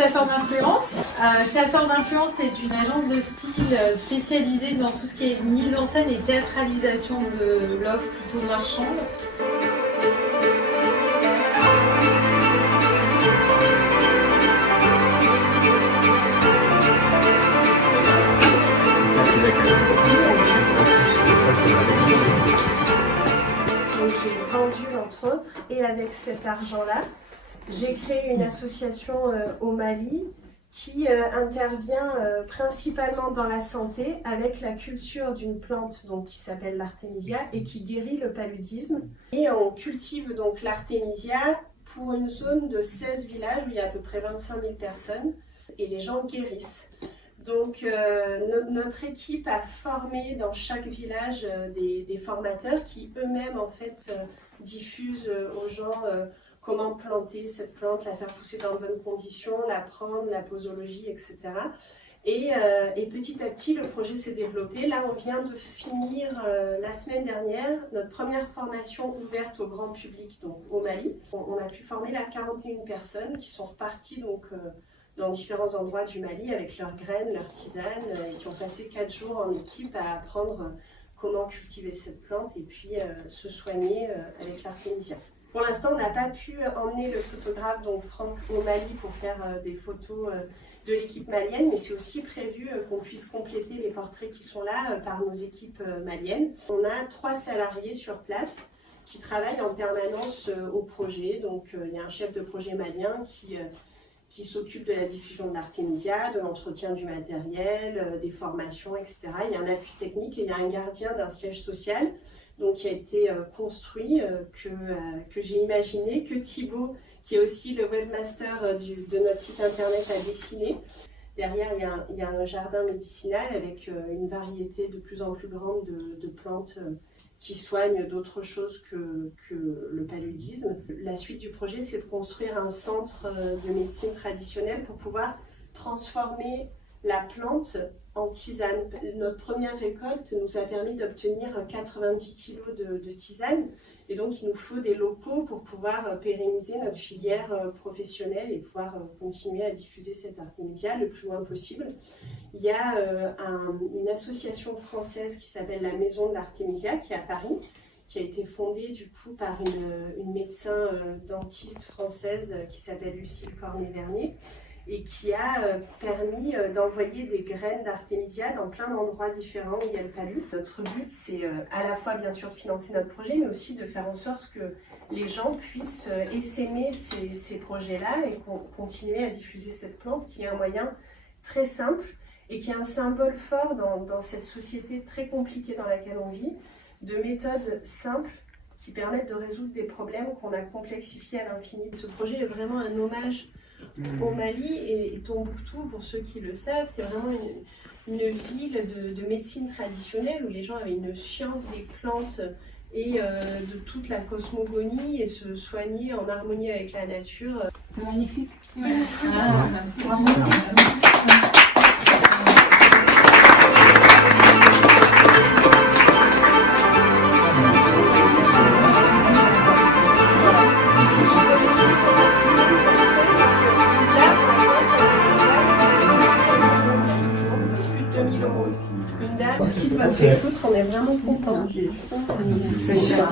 Chasseurs d'Influence. Chasseurs d'Influence est une agence de style spécialisée dans tout ce qui est mise en scène et théâtralisation de l'offre plutôt marchande. Donc j'ai vendu entre autres, et avec cet argent-là, j'ai créé une association au Mali qui intervient principalement dans la santé avec la culture d'une plante donc, qui s'appelle l'artémisia et qui guérit le paludisme. Et on cultive donc l'artémisia pour une zone de 16 villages où il y a à peu près 25 000 personnes et les gens guérissent. Donc notre équipe a formé dans chaque village des formateurs qui eux-mêmes en fait diffusent aux gens comment planter cette plante, la faire pousser dans de bonnes conditions, la prendre, la posologie, etc. Et petit à petit, le projet s'est développé. Là, on vient de finir la semaine dernière notre première formation ouverte au grand public donc, au Mali. On a pu former là 41 personnes qui sont reparties donc, dans différents endroits du Mali avec leurs graines, leurs tisanes et qui ont passé 4 jours en équipe à apprendre comment cultiver cette plante et puis se soigner avec l'artémisia. Pour l'instant, on n'a pas pu emmener le photographe, donc Franck, au Mali pour faire des photos de l'équipe malienne, mais c'est aussi prévu qu'on puisse compléter les portraits qui sont là par nos équipes maliennes. On a 3 salariés sur place qui travaillent en permanence au projet. Donc, il y a un chef de projet malien qui s'occupe de la diffusion de l'artémisia, de l'entretien du matériel, des formations, etc. Il y a un appui technique et il y a un gardien d'un siège social donc, qui a été construit, que j'ai imaginé, que Thibaut, qui est aussi le webmaster de notre site internet, a dessiné. Derrière, il y a un jardin médicinal avec une variété de plus en plus grande de plantes qui soignent d'autres choses que le paludisme. La suite du projet, c'est de construire un centre de médecine traditionnelle pour pouvoir transformer la plante en tisane. Notre première récolte nous a permis d'obtenir 90 kg de tisane et donc il nous faut des locaux pour pouvoir pérenniser notre filière professionnelle et pouvoir continuer à diffuser cette artémisia le plus loin possible. Il y a une association française qui s'appelle la Maison de l'Artémisia qui est à Paris, qui a été fondée du coup par une médecin dentiste française qui s'appelle Lucille Cornet-Vernier et qui a permis d'envoyer des graines d'artémisia dans plein d'endroits différents où il y a le palud. Notre but, c'est à la fois bien sûr de financer notre projet, mais aussi de faire en sorte que les gens puissent essaimer ces projets-là et continuer à diffuser cette plante qui est un moyen très simple et qui est un symbole fort dans cette société très compliquée dans laquelle on vit, de méthodes simples qui permettent de résoudre des problèmes qu'on a complexifiés à l'infini. Ce projet est vraiment un hommage au Mali et Tombouctou, pour ceux qui le savent, c'est vraiment une ville de médecine traditionnelle où les gens avaient une science des plantes et de toute la cosmogonie et se soigner en harmonie avec la nature. C'est magnifique. Ouais. Merci de votre écoute, on est vraiment contents. C'est cher.